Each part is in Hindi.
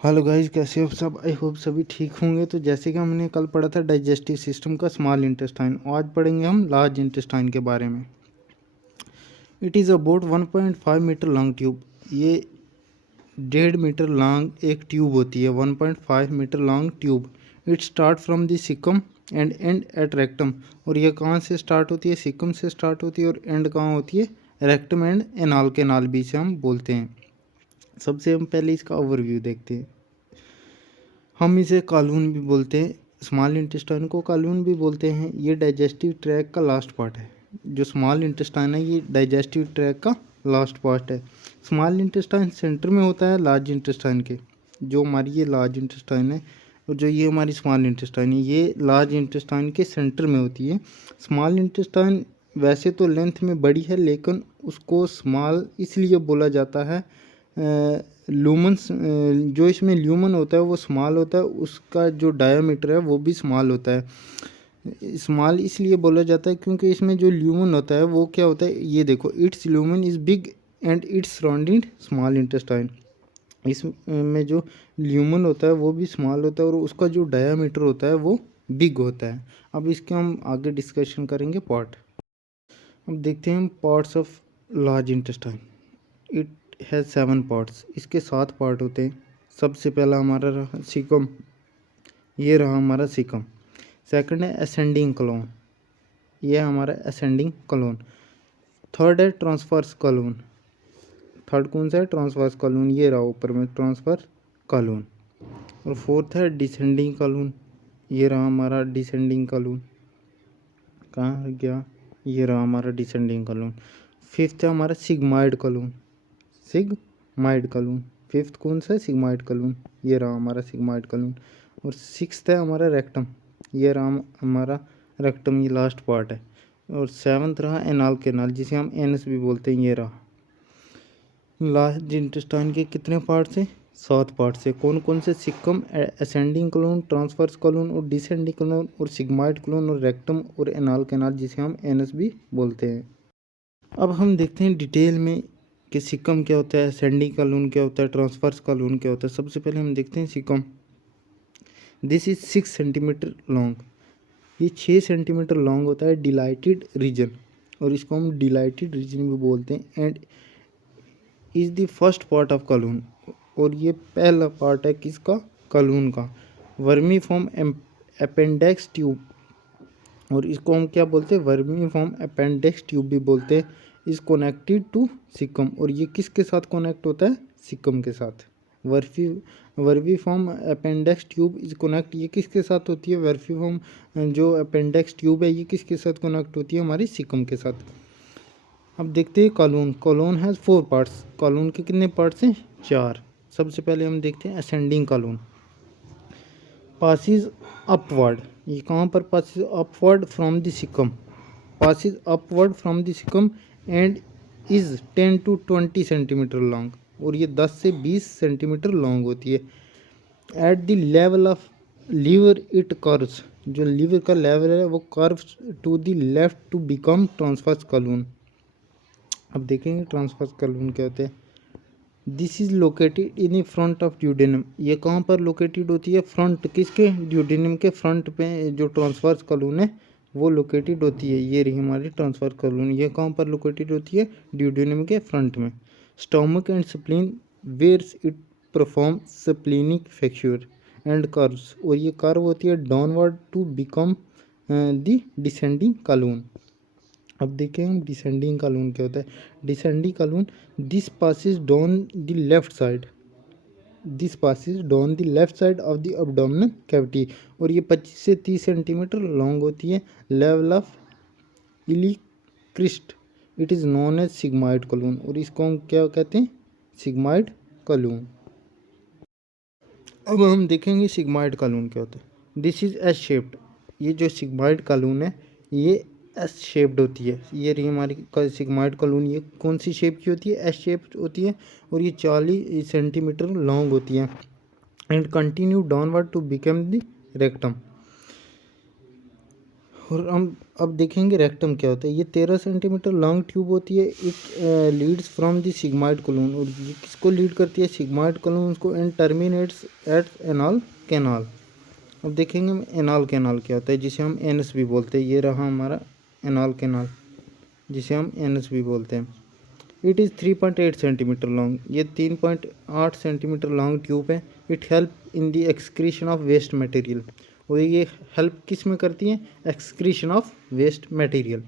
हेलो गाइस, कैसे हो सब। आई होप सभी ठीक होंगे। तो जैसे कि हमने कल पढ़ा था डाइजेस्टिव सिस्टम का स्मॉल इंटेस्टाइन, आज पढ़ेंगे हम लार्ज इंटेस्टाइन के बारे में। It is about 1.5 metre long tube. ये 1.5 मीटर लॉन्ग एक ट्यूब होती है, 1.5 metre long tube. It start from the caecum and end at rectum. और ये कहाँ से स्टार्ट होती है? सिकम से स्टार्ट होती है और एंड कहाँ होती है? रेक्टम एंड एनाल के नाल भी से हम बोलते हैं। सबसे हम पहले इसका ओवरव्यू देखते हैं। हम इसे कालून भी बोलते हैं, स्मॉल इंटेस्टाइन को कालून भी बोलते हैं। ये डाइजेस्टिव ट्रैक का लास्ट पार्ट है। जो स्मॉल इंटेस्टाइन है ये डाइजेस्टिव ट्रैक का लास्ट पार्ट है। स्मॉल इंटेस्टाइन सेंटर में होता है लार्ज इंटेस्टाइन के। जो हमारी ये लार्ज इंटेस्टाइन है और जो ये हमारी स्मॉल इंटेस्टाइन है, ये लार्ज इंटेस्टाइन के सेंटर में होती है। स्मॉल इंटेस्टाइन वैसे तो लेंथ में बड़ी है, लेकिन उसको स्मॉल इसलिए बोला जाता है, लूमन्स जो इसमें ल्यूमन होता है वो स्मॉल होता है, उसका जो डायामीटर है वो भी स्मॉल होता है। स्मॉल इसलिए बोला जाता है क्योंकि इसमें जो ल्यूमन होता है वो क्या होता है, ये देखो, it's lumen is big and its surrounding small intestine. इसमें जो ल्यूमन होता है वो भी स्मॉल होता है और उसका जो डायामीटर होता है वो बिग होता है। अब इसके हम आगे डिस्कशन करेंगे पार्ट। अब देखते हैं हम parts of large intestine. It has 7 parts. इसके 7 पार्ट होते हैं। सबसे पहला हमारा रहा सिकम। ये रहा हमारा सिकम। सेकंड है असेंडिंग कलोन। ये हमारा असेंडिंग कलोन। थर्ड है ट्रांसवर्स कलोन। थर्ड कौन सा है? Transverse clone. ये रहा ऊपर में ट्रांसवर्स कलोन। और फोर्थ है डिसेंडिंग कलोन। ये रहा हमारा डिसेंडिंग कलोन। कहाँ गया? ये रहा हमारा डिसेंडिंग कलोन। फिफ्थ है हमारा सिग्माइड कलोन। सिग्माइड कलून। फिफ्थ कौन सा है? सिग्माइड कलून। ये रहा हमारा सिग्माइड कलून। और सिक्स्थ है हमारा रेक्टम। ये रहा हमारा रेक्टम, ये लास्ट पार्ट है। और सेवन्थ रहा एनाल कैनाल, जिसे हम एनस भी बोलते हैं। ये रहा लार्ज इंटेस्टाइन के कितने पार्ट्स हैं? 7 पार्ट्स है। कौन कौन से? सिक्कम, असेंडिंग कलून, ट्रांसवर्स कलून और डिसेंडिंग कलून और सिग्माइड कलून और रेक्टम और एनाल कैनाल, जिसे हम एनस भी बोलते हैं। अब हम देखते हैं डिटेल में कि सिकम क्या होता है, असेंडिंग कलून क्या होता है, ट्रांसवर्स कलून क्या होता है। सबसे पहले हम देखते हैं caecum. This is 6 centimetre long. ये 6 सेंटीमीटर लॉन्ग होता है, डिलाइटेड रीजन, और इसको हम डिलाइटेड रीजन भी बोलते हैं। And is the first part of colon. और ये पहला पार्ट है किसका? कलून का। वर्मी फॉर्म अपेंडेक्स ट्यूब, और इसको हम क्या बोलते हैं? वर्मी फॉर्म अपेंडेक्स ट्यूब भी बोलते हैं। Is connected to caecum. और ये किसके साथ कनेक्ट होता है? सिकम के साथ। वर्वी फॉर्म अपेंडेक्स ट्यूब इज कनेक्ट, ये किसके साथ होती है? वर्वी फॉर्म जो अपेंडेक्स ट्यूब है ये किसके साथ कनेक्ट होती है? हमारी सिकम के साथ। अब देखते हैं कॉलून। कॉलून हैज़ 4 पार्ट्स। कॉलून के कितने पार्ट्स हैं? 4। सबसे पहले हम देखते हैं असेंडिंग कॉलून। Passes upward. ये कहाँ पर passes? Upward from the caecum. Passes upward from the caecum and is 10 to 20 centimetre long. और ये 10 से 20 सेंटीमीटर लॉन्ग होती है। At the level of liver it curves. जो लीवर का लेवल है वो curves to the left to become transverse colon. अब देखेंगे ट्रांसवर्स कलून क्या होते हैं। This is located in the front of duodenum. ये कहाँ पर लोकेटेड होती है? फ्रंट किसके? ड्यूडेनम के फ्रंट पे जो ट्रांसवर्स कलून है वो लोकेटेड होती है। ये रही हमारी ट्रांसवर्स कलून। ये कहाँ पर लोकेटेड होती है? ड्यूडेनम के फ्रंट में। Stomach and spleen where's it perform splenic fracture and curves. और ये कर्व होती है downward to become the descending colon. अब देखें हम डिसेंडिंग कलून क्या होता है। Descending colon, this passes down the left side. This passes down the left side of the abdominal cavity. और ये 25 से 30 सेंटीमीटर लॉन्ग होती है। Level of iliac crest. It is known as sigmoid colon. और इसको हम क्या कहते हैं? सिग्माइड कलून। अब हम देखेंगे सिग्माइड कलून क्या होता है। This is S shaped. ये जो सिग्माइड कलून है ये एस शेप्ड होती है। ये रही हमारी सिग्माइड कलून। ये कौन सी शेप की होती है? एस शेप्ड होती है। और ये 40 सेंटीमीटर लॉन्ग होती है। And continue downward to become the rectum. और हम अब देखेंगे रेक्टम क्या होता है। ये 13 सेंटीमीटर लॉन्ग ट्यूब होती है। It leads from the sigmoid Kowloon, और ये किसको लीड करती है? सिग्मॉइड कोलून को, and terminates at anal canal. अब देखेंगे हम एनाल कैनाल क्या होता है, जिसे हम एनस भी बोलते हैं। ये रहा हमारा एनाल कैनाल, जिसे हम एनस भी बोलते हैं। It is 3.8 centimetre long. ये 3.8 सेंटीमीटर लॉन्ग ट्यूब है। It help in the excretion of waste material, और ये हेल्प किस में करती है? Excretion of waste material.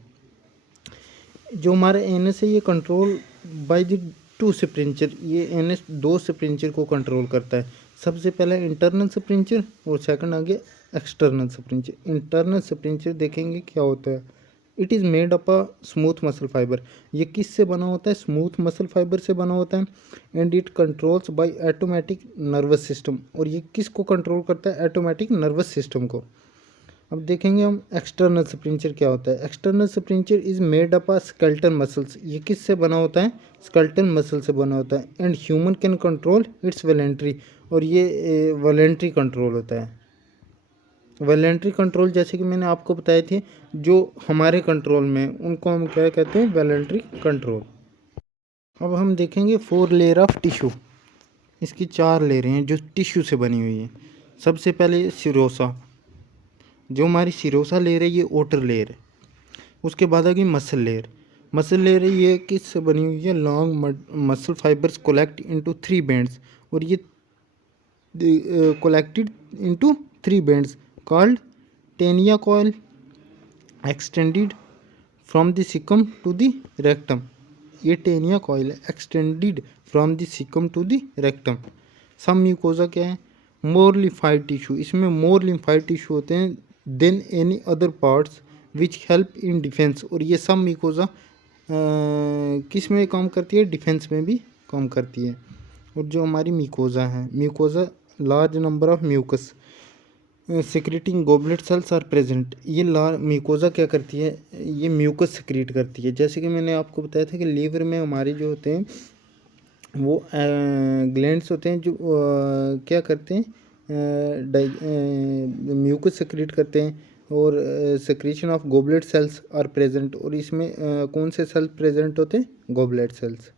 जो हमारा एनएस है ये कंट्रोल बाय द 2 स्प्रिंचर। ये एनएस 2 स्प्रिंचर को कंट्रोल करता है। सबसे पहला इंटरनल स्प्रिंचर और सेकंड आ गया एक्सटर्नल स्प्रिंचर। इंटरनल स्प्रिंचर देखेंगे क्या होता है। It is made up a smooth muscle fibre. ये किस से बना होता है? स्मूथ मसल फाइबर से बना होता है। And it controls by automatic nervous system, और ये किस को कंट्रोल करता है? ऑटोमेटिक नर्वस सिस्टम को। अब देखेंगे हम एक्सटर्नल स्प्रिंचर क्या होता है। External sphincter is made up a skeletal muscles. ये किस से बना होता है? स्केलेटल मसल से बना होता है। And human can control it's voluntary, और ये वॉलेंट्री कंट्रोल होता है। वॉलेंट्री कंट्रोल जैसे कि मैंने आपको बताए थे, जो हमारे कंट्रोल में, उनको हम क्या कहते हैं? Voluntary control. अब हम देखेंगे 4 लेयर ऑफ टिश्यू। इसकी 4 लेयरें हैं जो टिश्यू से बनी हुई है। सबसे पहले सिरोसा, जो हमारी सिरोसा लेयर है ये ओटर लेयर है। उसके बाद आ गई मसल लेयर। मसल लेयर ये किससे बनी हुई है? Long muscle fibres collect into 3 bands, और ये collected into 3 bands called tenia coil, extended from the cecum to the rectum. ये टेनिया कॉइल है, extended from the caecum to the rectum. Submucosa क्या है? More lymphoid tissue. इसमें मोर लिम्फाइड टिश्यू होते हैं than any other parts which help in defence, और ये सब म्यूकोजा किस में काम करती है? डिफेंस में भी काम करती है। और जो हमारी म्यूकोजा है, mucosa large number of mucus secreting goblet cells are present. ये म्यूकोजा क्या करती है? ये म्यूकस सिक्रीट करती है। जैसे कि मैंने आपको बताया था कि लीवर में हमारे जो होते हैं वो ग्लैंड्स होते हैं जो क्या करते हैं? म्यूकस सिक्रीट करते हैं, और secretion of goblet cells are present. और इसमें कौन से सेल्स प्रेजेंट होते हैं? Goblet cells.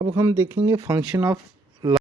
अब हम देखेंगे फंक्शन ऑफ